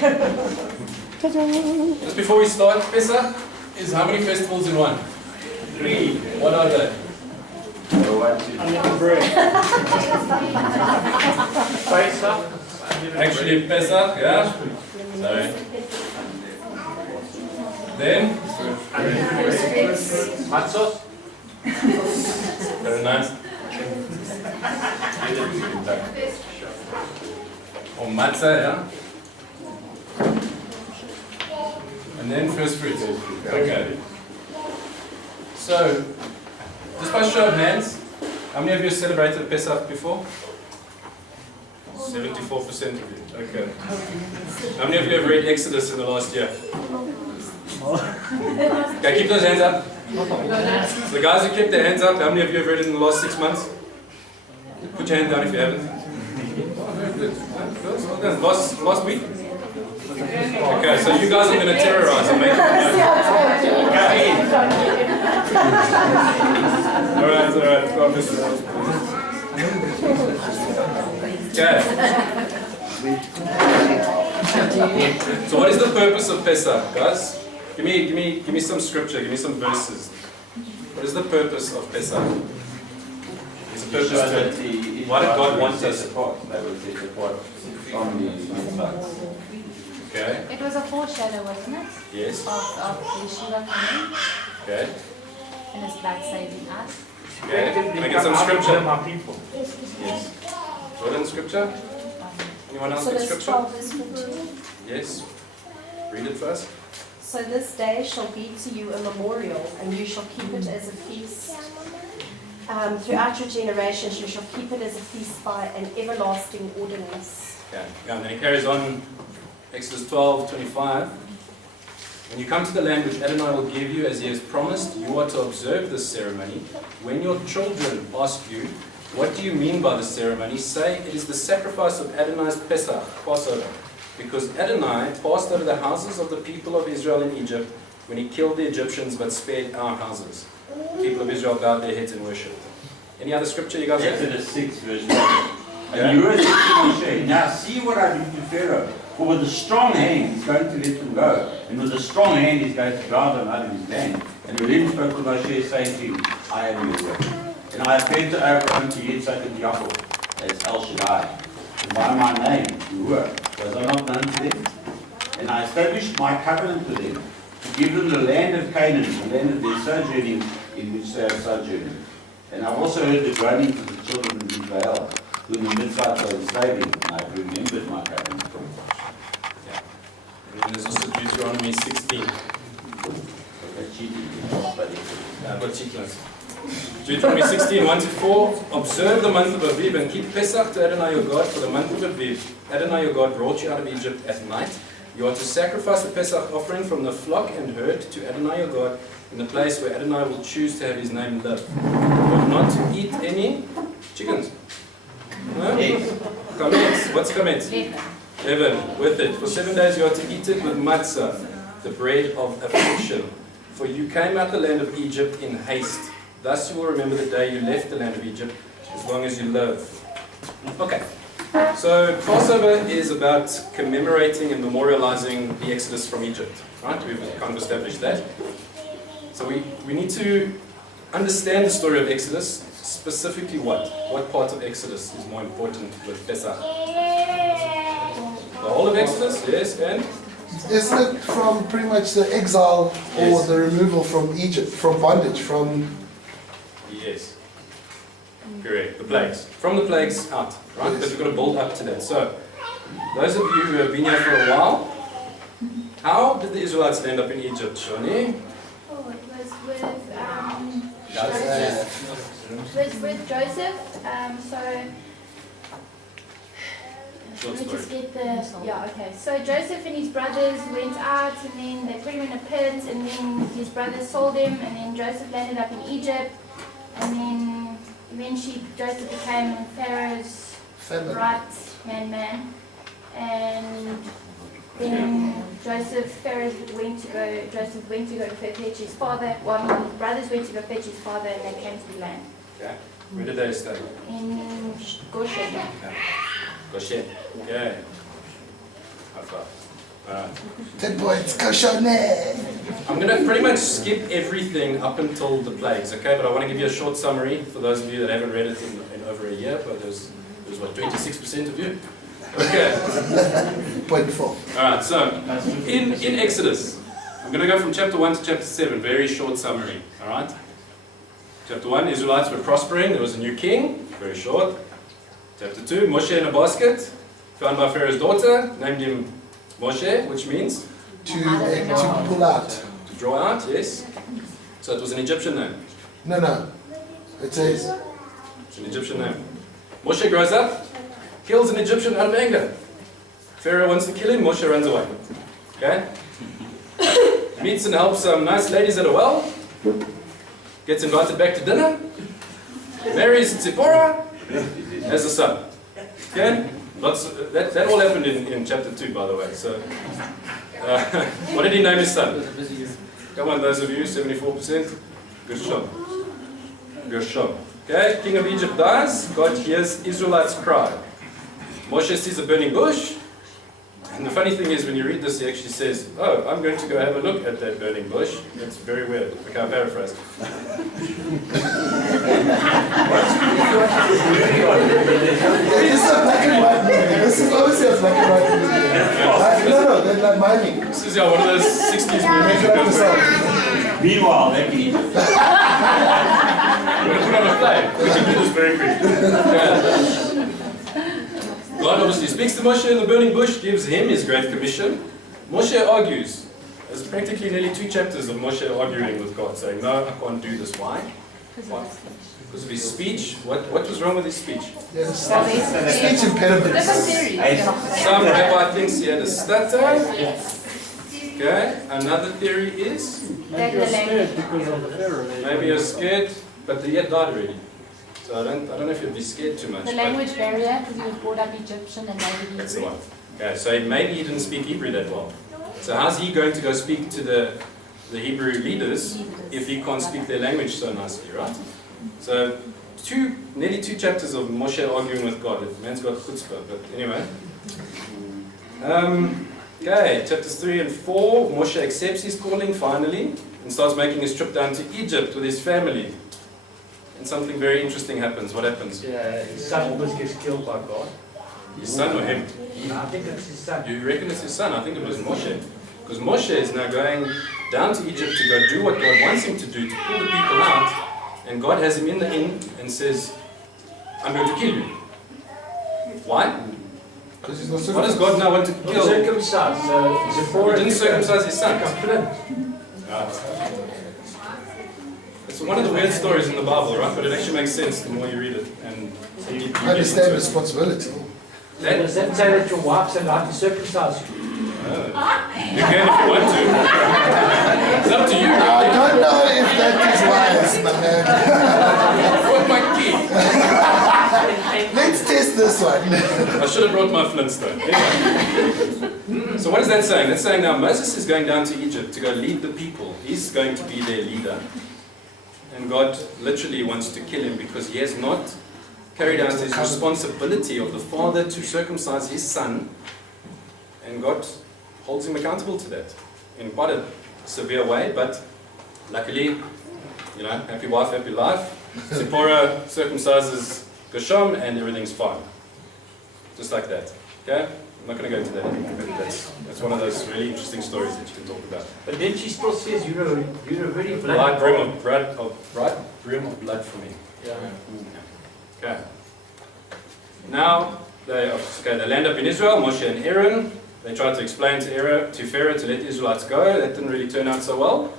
Just before we start, Pesach is how many festivals in one? 3. What are they? Unleavened bread. Pesach. Actually, Pesach, yeah? Sorry. Then? Matzos. Very nice. Or matzah, yeah? And then first fruits. Okay. So, just by show of hands, how many of you have celebrated Pesach before? 74% of you. Okay. How many of you have read Exodus in the last year? Okay, keep those hands up. So the guys who kept their hands up, how many of you have read it in the last 6 months? Put your hand down if you haven't. Oh, very good. Well done. Last week? Okay, so you guys are going to terrorize and make it. Alright. Go on, Mr. Okay. So what is the purpose of Pesach, guys? Give me some scripture, give me some verses. What is the purpose of Pesach? What's the purpose to it? Why did God want us? Okay. It was a foreshadow, wasn't it? Yes. Of Yeshua coming Okay. and his blood saving us. Okay. Can I get some scripture? My people. Yes. What in scripture? Anyone else So with that's scripture? 12 verse 15. Yes. Read it first. So this day shall be to you a memorial, and you shall keep it as a feast. Throughout your generations, you shall keep it as a feast by an everlasting ordinance. Okay. Yeah, and then he carries on, Exodus 12:25. When you come to the land which Adonai will give you as he has promised, you are to observe this ceremony. When your children ask you, what do you mean by the ceremony? Say, it is the sacrifice of Adonai's Pesach, Passover. Because Adonai passed over the houses of the people of Israel in Egypt when he killed the Egyptians but spared our houses. The people of Israel bowed their heads and worshipped. Any other scripture you guys have? Exodus 6 verse 1. And you said to Moshe, now see what I do to Pharaoh. For with a strong hand he's going to let them go. And with a strong hand he's going to drive them out of his land. And Elohim spoke to Moshe, saying to him, I am your God. And I appeared to Abraham, to Yitzhak, and to Jacob as El Shaddai. And by my name, you were. Was I not known to them? And I established my covenant with them, to give them the land of Canaan, the land of their sojourning, in which they are sojourning. And I've also heard the groanings of the children of Israel, who in the Mitzvah were enslaving, and I've remembered my covenant. Yeah. And then there's also Deuteronomy 16. But cheekness. Deuteronomy 16, 1-4. Observe the month of Aviv and keep Pesach to Adonai your God, for the month of Aviv, Adonai your God brought you out of Egypt at night. You are to sacrifice the Pesach offering from the flock and herd to Adonai your God in the place where Adonai will choose to have his name live. You are not to eat any chickens. No? Chametz. What's chametz? Leaven. With it. For 7 days you are to eat it with matzah, the bread of affliction. For you came out the land of Egypt in haste. Thus you will remember the day you left the land of Egypt, as long as you live. Okay. So Passover is about commemorating and memorializing the Exodus from Egypt. Right? We've kind of established that. So we need to understand the story of Exodus. Specifically what? What part of Exodus is more important with Pesach? The whole of Exodus? Yes, and? Isn't it from pretty much the exile or Yes. the removal from Egypt, from bondage, from... Yes. Correct. The plagues. From the plagues out, right? But we've got to build up to that. So, those of you who have been here for a while, how did the Israelites end up in Egypt, Shoni? Oh, it was with Joseph. Short Let me story. just get the, yeah, okay. So Joseph and his brothers went out, and then they put him in a pit, and then his brothers sold him, and then Joseph landed up in Egypt, and then eventually Joseph became Pharaoh's Famine. right-hand man, and then Joseph went to go fetch his father, well, his brothers went to go fetch his father, and they came to the land. Okay. Where did they stay? In Goshen. Goshen. Okay. High five. Alright. 10 points, Koshone. I'm going to pretty much skip everything up until the plagues, okay? But I want to give you a short summary for those of you that haven't read it in over a year, but there's what, 26% of you? Okay. Point 4. Alright, so in Exodus, I'm going to go from chapter 1 to chapter 7, very short summary, alright? Chapter 1, Israelites were prospering, there was a new king, very short. Chapter 2, Moshe in a basket, found by Pharaoh's daughter, named him Moshe, which means? To pull out. To draw out, yes. So it was an Egyptian name. No. It says, It's an Egyptian name. Moshe grows up, kills an Egyptian out of anger. Pharaoh wants to kill him, Moshe runs away. Okay? Meets and helps some nice ladies at a well. Gets invited back to dinner. Marries Zipporah. Has a son. Okay? That all happened in chapter 2, by the way. So, what did he name his son? Come on, those of you, 74%. Gershom. Gershom. Okay, king of Egypt dies. God hears Israelites cry. Moshe sees a burning bush. And the funny thing is, when you read this, he actually says, "Oh, I'm going to go have a look at that burning bush." It's very weird. Okay, I'll paraphrase. this is a black and white movie. This is obviously a black and white movie. No, they're like miming. This is one of those 60s movies. Make it up yourself. Meanwhile, back in Egypt. We're going to put on a play. We can do this very quickly. Okay. God obviously speaks to Moshe in the burning bush, gives him his great commission. Moshe argues. There's practically nearly 2 chapters of Moshe arguing with God, saying, "No, I can't do this." Why? Why? Because of his speech. What was wrong with his speech? Yes. Speech impediments. Some rabbi thinks he had a stutter. Okay. Another theory is Maybe you're scared because of the Pharaoh. maybe you're scared, but he had died already. So I don't know if you'd be scared too much. The language barrier, because he was brought up Egyptian and maybe That's the Hebrew. one. Okay, so maybe he didn't speak Hebrew that well. So how's he going to go speak to the Hebrew leaders if he can't speak their language so nicely, right? So nearly 2 chapters of Moshe arguing with God. The man's got chutzpah, but anyway. Okay, chapters 3 and 4, Moshe accepts his calling finally and starts making his trip down to Egypt with his family. And something very interesting happens. What happens? Yeah, his son almost gets killed by God. His son or him? I think it's his son. You reckon it's his son? I think it was Moshe. Because Moshe is now going down to Egypt to go do what God wants him to do, to pull the people out. And God has him in the inn and says, "I'm going to kill you." Why? Because he's not What does God now want to kill? Circumcised. So He Zipporah didn't circumcise his son. flint. It's one of the weird stories in the Bible, right? But it actually makes sense the more you read it. And you get understand into it. responsibility. Does that say that your wife's allowed to circumcise you? You can if you want to. It's up to you. I don't know if that is wise, my man. Brought my key. Let's test this one. I should have brought my flintstone. Anyway. So what is that saying? That's saying now Moses is going down to Egypt to go lead the people. He's going to be their leader. And God literally wants to kill him because he has not carried out his responsibility of the father to circumcise his son. And God holds him accountable to that in quite a severe way. But luckily, happy wife, happy life. Zipporah circumcises Gershom and everything's fine. Just like that. Okay? I'm not going to go into that anymore, but that's one of those really interesting stories that you can talk about. But then she still says you're a very Bright blood. brim of blood for me. Yeah. Okay. Now they land up in Israel. Moshe and Aaron. They tried to explain to Pharaoh to let the Israelites go. That didn't really turn out so well.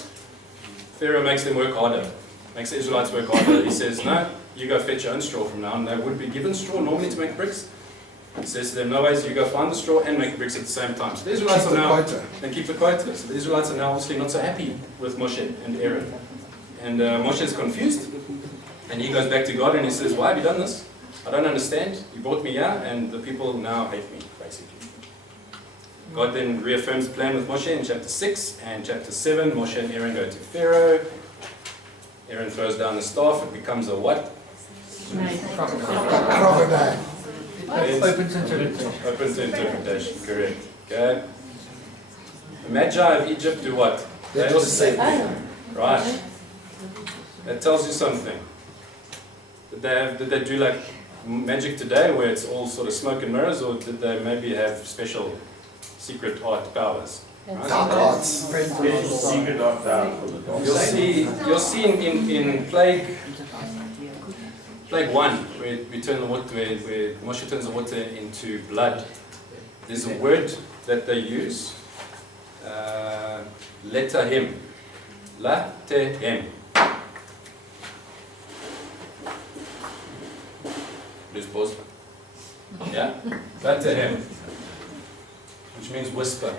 Pharaoh makes them work harder. Makes the Israelites work harder. He says, "No, you go fetch your own straw from now on." They would be given straw normally to make bricks. He says to them, "No ways, you go find the straw and make bricks at the same time." So the Israelites Keep are the now quota. and keep the quota. So the Israelites are now obviously not so happy with Moshe and Aaron. And Moshe is confused. And he goes back to God and he says, "Why have you done this? I don't understand. You brought me here and the people now hate me, basically." God then reaffirms the plan with Moshe in chapter 6 and chapter 7. Moshe and Aaron go to Pharaoh. Aaron throws down the staff. It becomes a what? Crocodile. Open to interpretation. Open to interpretation, correct. Okay. The Magi of Egypt do what? They They do the same also thing. Right. That tells you something. Did they do like magic today where it's all sort of smoke and mirrors, or did they maybe have special secret art powers? Right? Dark arts. Secret of You'll see in plague 1 where we turn the water, where Moshe turns the water into blood. There's a word that they use. Letahem. Latehem. Please pause. Yeah? Latehem. Which means whisper.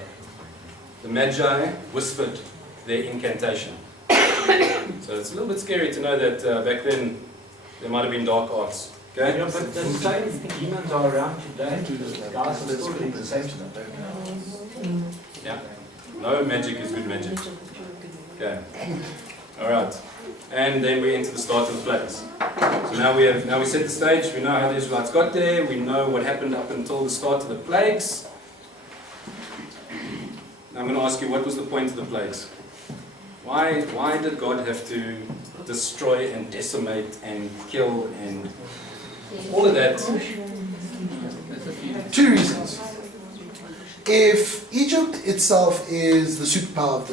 The Magi whispered their incantation. So it's a little bit scary to know that back then there might have been dark arts. Okay? Yeah, but the same demons are around today. Guys are still doing the same stuff. Yeah. No magic is good magic. Okay. Alright. And then we enter the start of the plagues. So now we set the stage, we know how the Israelites got there, we know what happened up until the start of the plagues. Now I'm going to ask you, what was the point of the plagues? Why did God have to destroy and decimate and kill and all of that? 2 reasons. If Egypt itself is the superpower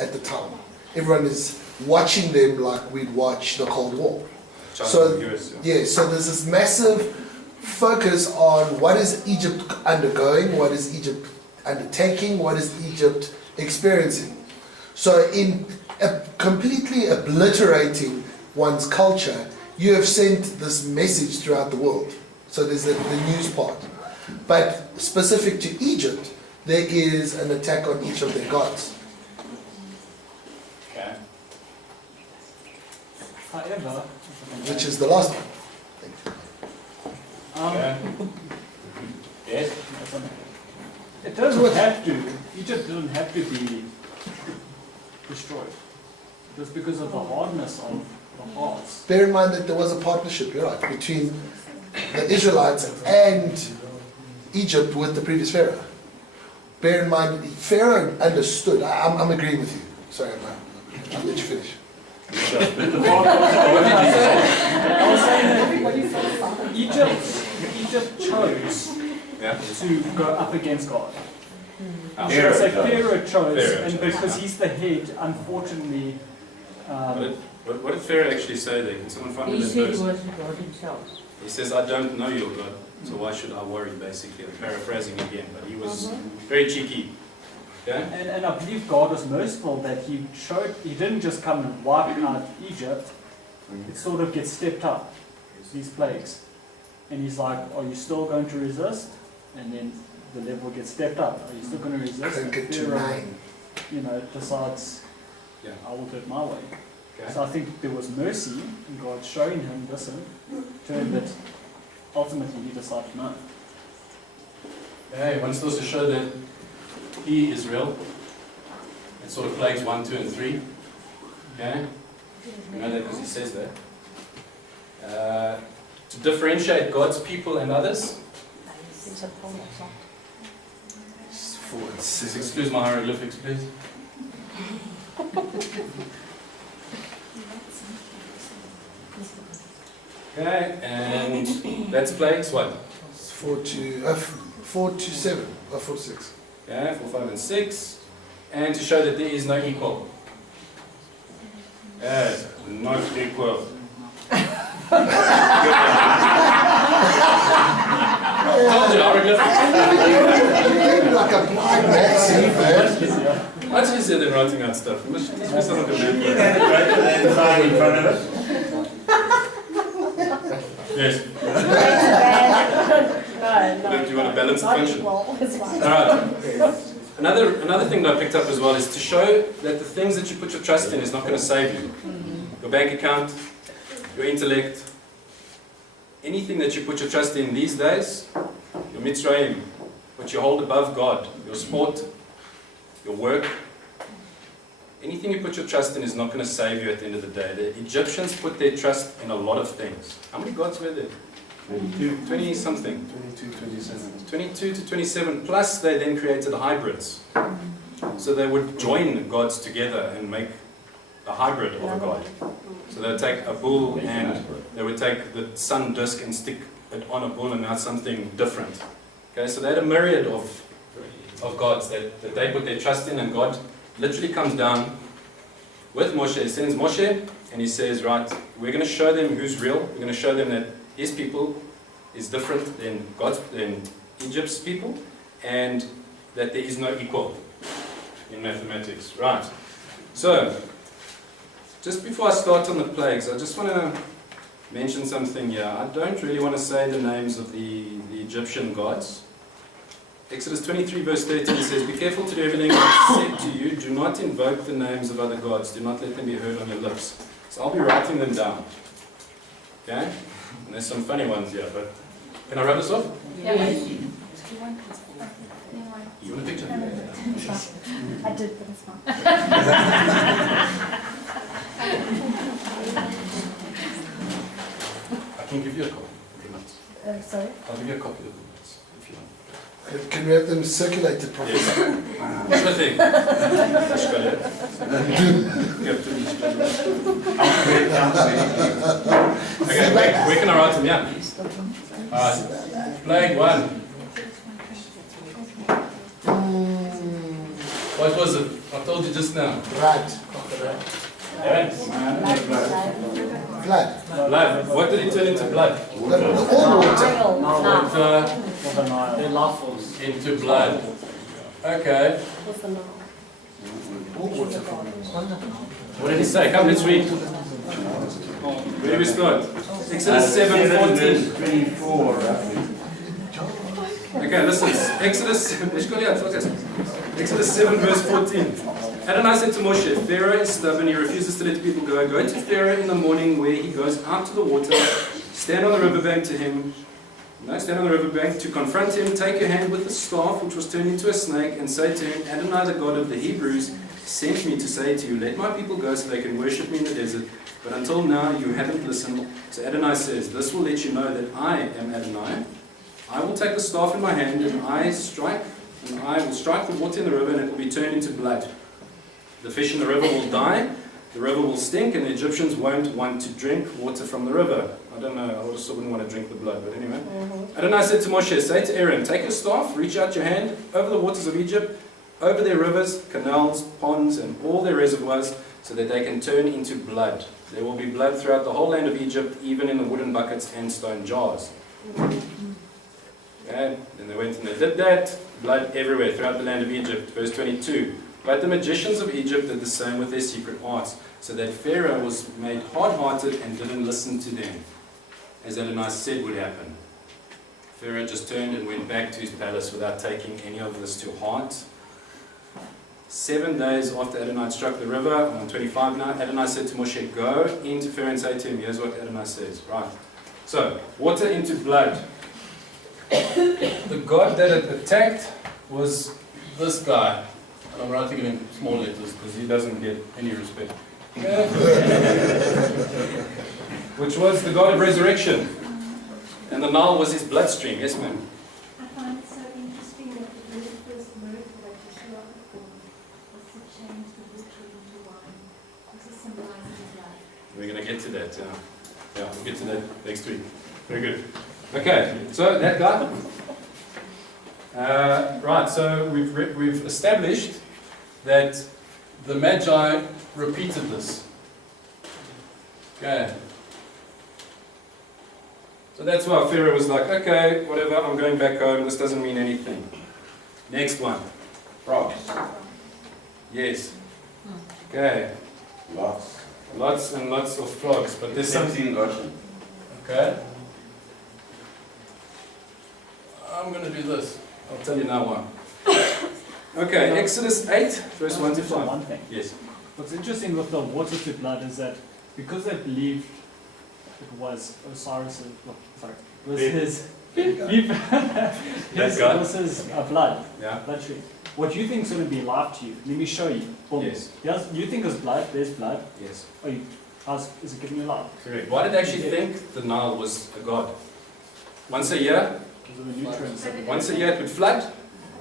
at the time, everyone is watching them like we'd watch the Cold War. So there's this massive focus on what is Egypt undergoing, what is Egypt undertaking, what is Egypt experiencing. So in completely obliterating one's culture, you have sent this message throughout the world. So there's the news part. But specific to Egypt, there is an attack on each of their gods. Okay. However, Which is the last one. Okay. Yes? it doesn't have to, Egypt doesn't have to be destroyed. Just because of the hardness of the hearts. Bear in mind that there was a partnership, you're right, between the Israelites and Egypt with the previous Pharaoh. Bear in mind, Pharaoh understood. I'm agreeing with you. Sorry, I'll let you finish. I was saying that Egypt chose to go up against God. Pharaoh chose, Pharaoh and chose. because he's the head, unfortunately, What did Pharaoh actually say there? Can someone find me He that said he verse? wasn't God himself. He says, I don't know your God, so why should I worry, basically. I'm paraphrasing again, but he was very cheeky. Okay? and I believe God was merciful that he didn't just come and wipe out Egypt, it sort of gets stepped up, these plagues. And he's like, are you still going to resist? And then the level gets stepped up. Are you still going to resist? Crank it And to Pharaoh, 9. decides, Yeah. I will do it my way. Okay. So I think there was mercy in God showing him, listen, to him that ultimately he decided no. Okay, he wants us to show that he is real. It's sort of plagues 1, 2, and 3. Okay? We know that because he says that. To differentiate God's people and others. 4 and 6. Excuse my hieroglyphics, please. Okay, and that's plagues what? 4 to 7, or 4 to 6. Okay, 4, 5, and 6. And to show that there is no equal. Not equal. Told you, hieroglyphics. You're like a blind maths man. Much easier than writing out stuff. We must not do Greater that. than sign in front of us. Yes. No, Do you want to balance the not function? equal, it's fine. Alright. Another thing that I picked up as well is to show that the things that you put your trust in is not going to save you. Your bank account, your intellect, anything that you put your trust in these days, your mitzrayim, what you hold above God, your sport, your work, anything you put your trust in is not going to save you at the end of the day. The Egyptians put their trust in a lot of things. How many gods were there? 20 something. 22, 27. 22 to 27, plus they then created hybrids. So So they would join gods together and make a hybrid of a god. So they would take a bull and they would take the sun disk and stick it on a bull, and now it's something different. Okay, so they had a myriad of gods that they put their trust in, and God literally comes down with Moshe. He sends Moshe and he says, right, we're going to show them who's real. We're going to show them that his people is different than Egypt's people, and that there is no equal in mathematics. Right. So, just before I start on the plagues, I just want to mention something here. I don't really want to say the names of the Egyptian gods. Exodus 23 verse 13 says, be careful to do everything I said to you. Do not invoke the names of other gods. Do not let them be heard on your lips. So I'll be writing them down. Okay? And there's some funny ones here, but can I rub this off? Yes. You want a picture? I did, but it's fine. I can give you a copy of the notes. Sorry? I'll give you a copy of the notes if you want. Can we have them circulated properly? Sure thing. Okay, where can I write them? Yeah. Plague 1. What was it? I told you just now. Right. Blood. Blood. What did it turn into blood? All water. Nile. Into blood. Okay. All water. What did he say? Come, let's read. Where do we start? Exodus 7:14. 24, roughly. Okay, listen. Exodus 7 verse 14. Adonai said to Moshe, Pharaoh is stubborn, he refuses to let the people go. Go to Pharaoh in the morning where he goes out to the water. Stand on the riverbank to confront him. Take your hand with the staff which was turned into a snake and say to him, Adonai, the God of the Hebrews, sent me to say to you, let my people go so they can worship me in the desert. But until now you haven't listened. So Adonai says, this will let you know that I am Adonai. I will take the staff in my hand and I will strike the water in the river and it will be turned into blood. The fish in the river will die, the river will stink, and the Egyptians won't want to drink water from the river. I don't know, I also wouldn't want to drink the blood, but anyway. Adonai said to Moshe, say to Aaron, take your staff, reach out your hand over the waters of Egypt, over their rivers, canals, ponds, and all their reservoirs, so that they can turn into blood. There will be blood throughout the whole land of Egypt, even in the wooden buckets and stone jars. Okay, then they went and they did that, blood everywhere throughout the land of Egypt. Verse 22. But the magicians of Egypt did the same with their secret arts, so that Pharaoh was made hard-hearted and didn't listen to them, as Adonai said would happen. Pharaoh just turned and went back to his palace without taking any of this to heart. 7 days after Adonai struck the river, on 25 now, Adonai said to Moshe, go into Pharaoh and say to him, here's what Adonai says. Right. So, water into blood. The god that it attacked was this guy. And I'm writing it in small letters because he doesn't get any respect. Which was the god of resurrection. And the Nile was his bloodstream. Yes, ma'am? I find it so interesting that the very first miracle that Yeshua performed was to change the water into wine. This is symbolizing his life. We're going to get to that, yeah. Yeah, we'll get to that next week. Very good. Okay, so that guy. Right, so we've established that the Magi repeated this. Okay. So that's why Pharaoh was like, okay, whatever, I'm going back home, this doesn't mean anything. Next one. Frogs. Yes. Okay. Lots. Lots and lots of frogs, but there's something. Goshen. Okay. I'm going to do this. I'll tell you now why. Okay, Exodus 8, verse 1 to 5. One thing. Yes. What's interesting with the water to blood is that because they believed it was Osiris, it was his blood. Yeah. Bloodstream. What you think is going to be life to you? Let me show you. Boom. Yes. You think it's blood? There's blood. Yes. Is it giving you life? Correct. Why did they actually think the Nile was a god? Once a year? Because of the nutrients. Once a year it would flood,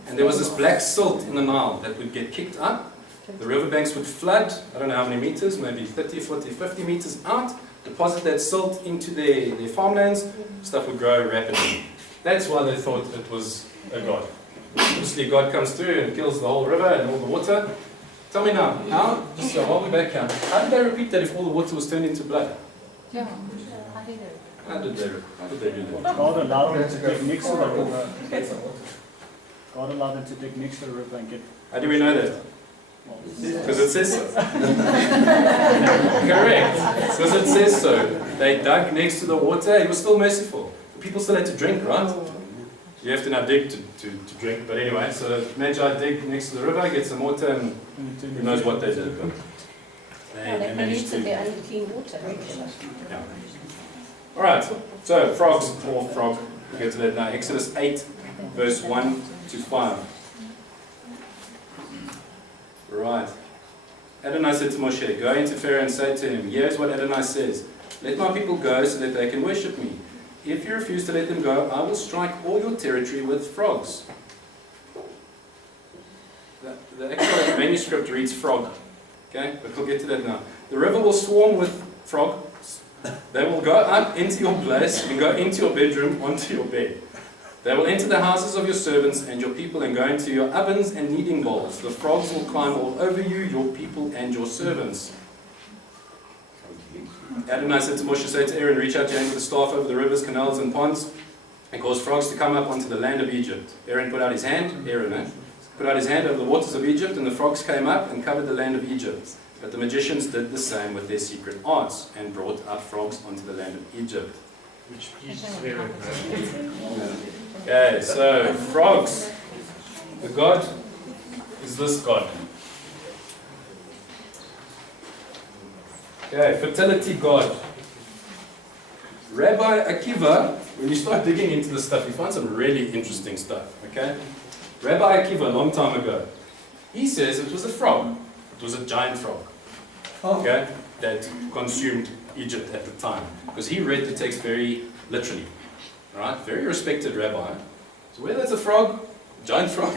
and there was this black silt in the Nile that would get kicked up. The riverbanks would flood, I don't know how many meters, maybe 30, 40, 50 meters out, deposit that silt into their farmlands, stuff would grow rapidly. That's why they thought it was a god. Obviously God comes through and kills the whole river and all the water. Tell me now, just while we're back here, how did they repeat that if all the water was turned into blood? How did they do that? God allowed them to dig next to the river. God allowed them to dig next to the river and get... How do we know that? Because it says so. Correct. Because it says so. They dug next to the water. He was still merciful. People still had to drink, right? You have to now dig to drink. But anyway, so Magi dig next to the river, get some water, and who knows what they did. But They polluted their only clean water. yeah. Alright, so frogs, or frog. We'll get to that now. Exodus 8, verse 1 to 5. Right. Adonai said to Moshe, go into Pharaoh and say to him, here's what Adonai says. Let my people go so that they can worship me. If you refuse to let them go, I will strike all your territory with frogs. The actual manuscript reads frog. Okay, but we'll get to that now. The river will swarm with frogs. They will go up into your place and go into your bedroom, onto your bed. They will enter the houses of your servants and your people and go into your ovens and kneading bowls. The frogs will climb all over you, your people and your servants. Adonai said to Moshe, say to Aaron, reach out your hand with the staff over the rivers, canals and ponds and cause frogs to come up onto the land of Egypt. Aaron put out his hand, put out his hand over the waters of Egypt, and the frogs came up and covered the land of Egypt. But the magicians did the same with their secret arts and brought up frogs onto the land of Egypt. Which pleases Pharaoh. Okay, so frogs. The god is this god. Okay, fertility god. Rabbi Akiva, when you start digging into this stuff, you find some really interesting stuff. Okay? Rabbi Akiva, a long time ago, he says it was a frog. It was a giant frog. Okay? That consumed Egypt at the time. Because he read the text very literally. Right? Very respected rabbi. So whether it's a frog, giant frog,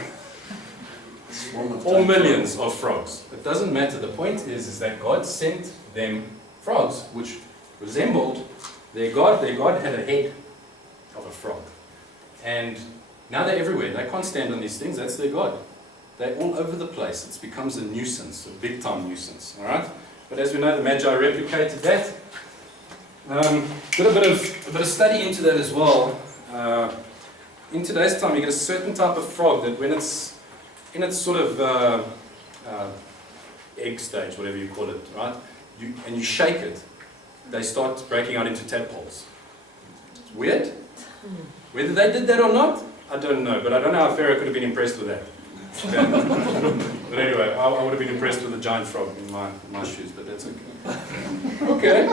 or millions of frogs, it doesn't matter. The point is that God sent them frogs which resembled their God. Their God had a head of a frog. And now they're everywhere. They can't stand on these things. That's their God. They're all over the place. It becomes a nuisance, a big time nuisance. Alright? But as we know, the Magi replicated that. Did a bit of study into that as well. In today's time, you get a certain type of frog that when it's in its sort of egg stage, whatever you call it, right? And you shake it, they start breaking out into tadpoles. It's weird. Whether they did that or not, I don't know. But I don't know how Pharaoh could have been impressed with that. Okay. But anyway, I would have been impressed with a giant frog in my shoes, but that's okay. Okay.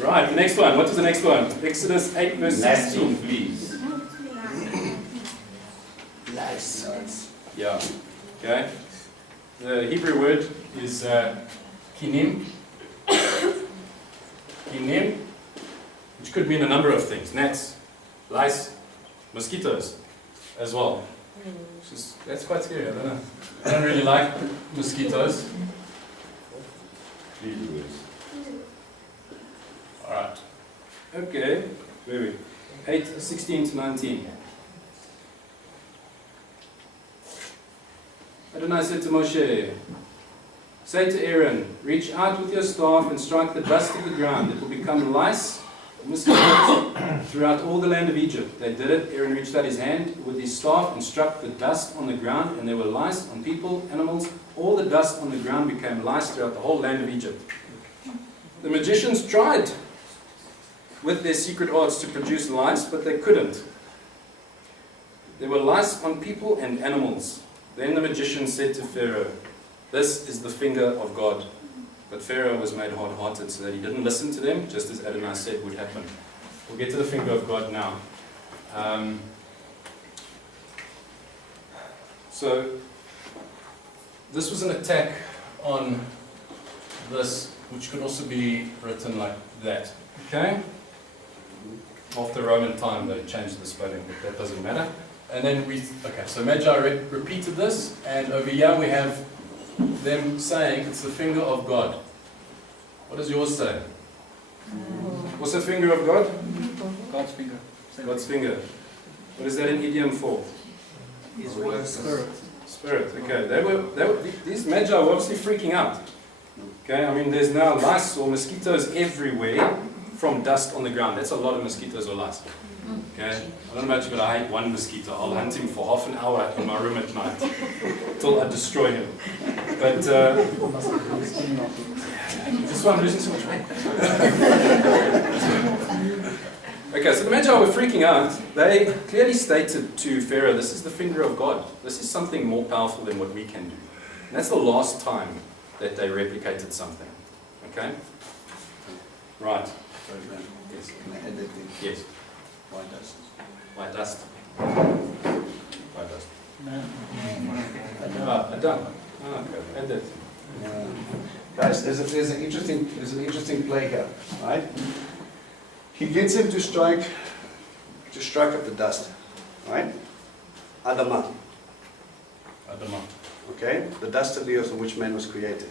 Right, the next one. What was the next one? Exodus 8, verse 16. Please. Nice. Yeah. Okay. The Hebrew word is kinim. Kinim, which could mean a number of things. Gnats, lice, mosquitoes as well. That's quite scary, I don't know. I don't really like mosquitoes. Alright. Okay. Where are we? 8, 16 to 19. Adonai said to Moshe, say to Aaron, reach out with your staff and strike the dust of the ground. It will become lice, mosquitoes, throughout all the land of Egypt. They did it. Aaron reached out his hand with his staff and struck the dust on the ground, and there were lice on people, animals. All the dust on the ground became lice throughout the whole land of Egypt. The magicians tried with their secret arts to produce lice, but they couldn't. There were lice on people and animals. Then the magician said to Pharaoh, this is the finger of God. But Pharaoh was made hard-hearted so that he didn't listen to them, just as Adonai said would happen. We'll get to the finger of God now. So, this was an attack on this, which could also be written like that. Okay? After Roman time, they changed the spelling, but that doesn't matter. And then so Magi repeated this, and over here we have them saying it's the finger of God. What does yours say? What's the finger of God? God's finger. God's finger. What is that in idiom for? His word. Spirit. Spirit. Okay. These Magi were obviously freaking out. Okay. I mean, there's now lice or mosquitoes everywhere from dust on the ground. That's a lot of mosquitoes or lice. Okay. I don't know about you, but I hate one mosquito. I'll hunt him for half an hour in my room at night till I destroy him. But this one I'm losing so much weight. Okay, so the Magi were freaking out. They clearly stated to Pharaoh, this is the finger of God. This is something more powerful than what we can do. And that's the last time that they replicated something. Okay? Right. Yes. Can I add that thing? Yes. White dust. White dust. White dust. Done. Okay. Add that. Guys, there's an interesting play here, right? He gets him to strike up the dust, right? Adama, Adama. okay? The dust of the earth on which man was created.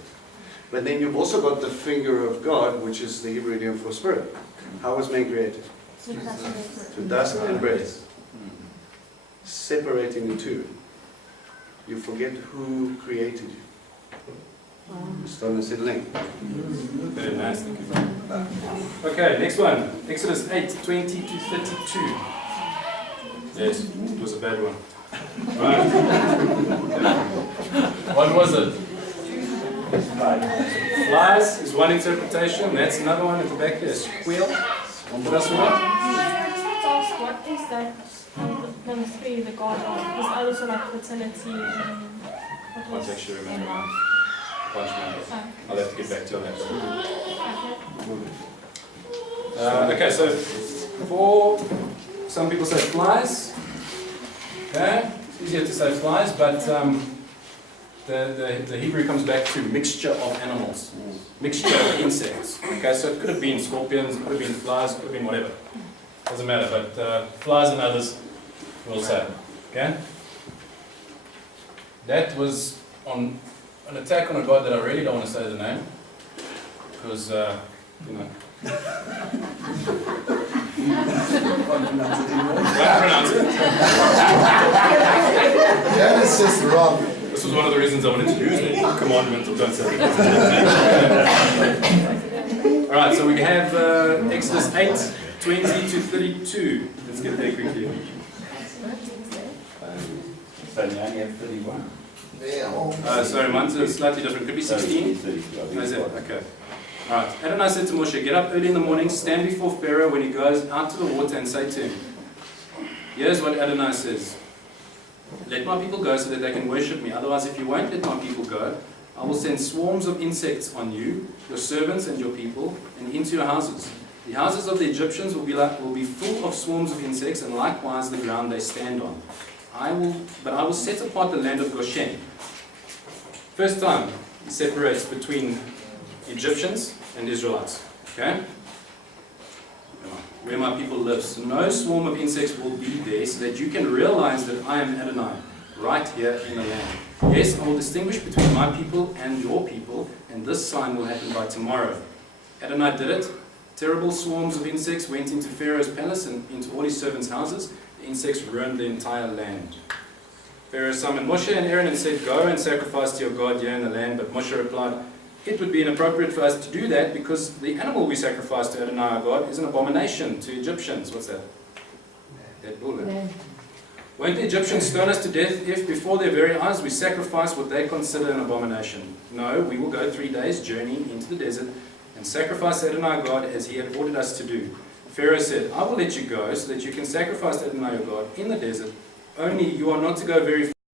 But then you've also got the finger of God, which is the Hebrew idiom for spirit. How was man created? Through dust and breath. Separating the two. You forget who created you. Stone and settling. Very nice. Thank you. Okay, next one. Exodus 8:20 to 32. Yes, it was a bad one. Right. What was it? Flies is one interpretation. That's another one at the back there. Squeal. What else we got? Ask, what is that? Number 3, the God of. Because I also like fertility and. I can't actually remember. I'll have to get back to you on that. Okay, so for some people say flies. Okay, it's easier to say flies, but the Hebrew comes back to mixture of animals, mixture of insects. Okay, so it could have been scorpions, it could have been flies, it could have been whatever. Doesn't matter, but flies and others we'll say. Okay, that was on an attack on a god that I really don't want to say the name, because, you know. Can't pronounce it anymore. Can't pronounce it. That is just wrong. This was one of the reasons I wanted to use the commandment of don't say it. Alright, so we have Exodus 8:20 to 32. Let's get there quickly. So they only have 31. Sorry, mine's slightly different. Could be 16. No, is it? Okay. Alright. Adonai said to Moshe, get up early in the morning, stand before Pharaoh when he goes out to the water and say to him, here's what Adonai says. Let my people go so that they can worship me. Otherwise, if you won't let my people go, I will send swarms of insects on you, your servants and your people, and into your houses. The houses of the Egyptians will be full of swarms of insects, and likewise the ground they stand on. I will set apart the land of Goshen. First time he separates between Egyptians and Israelites. Okay? Where my people live. So no swarm of insects will be there, so that you can realize that I am Adonai, right here in the land. Yes, I will distinguish between my people and your people, and this sign will happen by tomorrow. Adonai did it. Terrible swarms of insects went into Pharaoh's palace and into all his servants' houses. The insects ruined the entire land. Pharaoh summoned Moshe and Aaron and said, go and sacrifice to your God here in the land. But Moshe replied, it would be inappropriate for us to do that because the animal we sacrifice to Adonai our God is an abomination to Egyptians. What's that? That bull. Won't the Egyptians stone us to death if before their very eyes we sacrifice what they consider an abomination? No, we will go 3 days' journey into the desert and sacrifice Adonai God as he had ordered us to do. Pharaoh said, I will let you go so that you can sacrifice Adonai your God in the desert. Only you are not to go very far.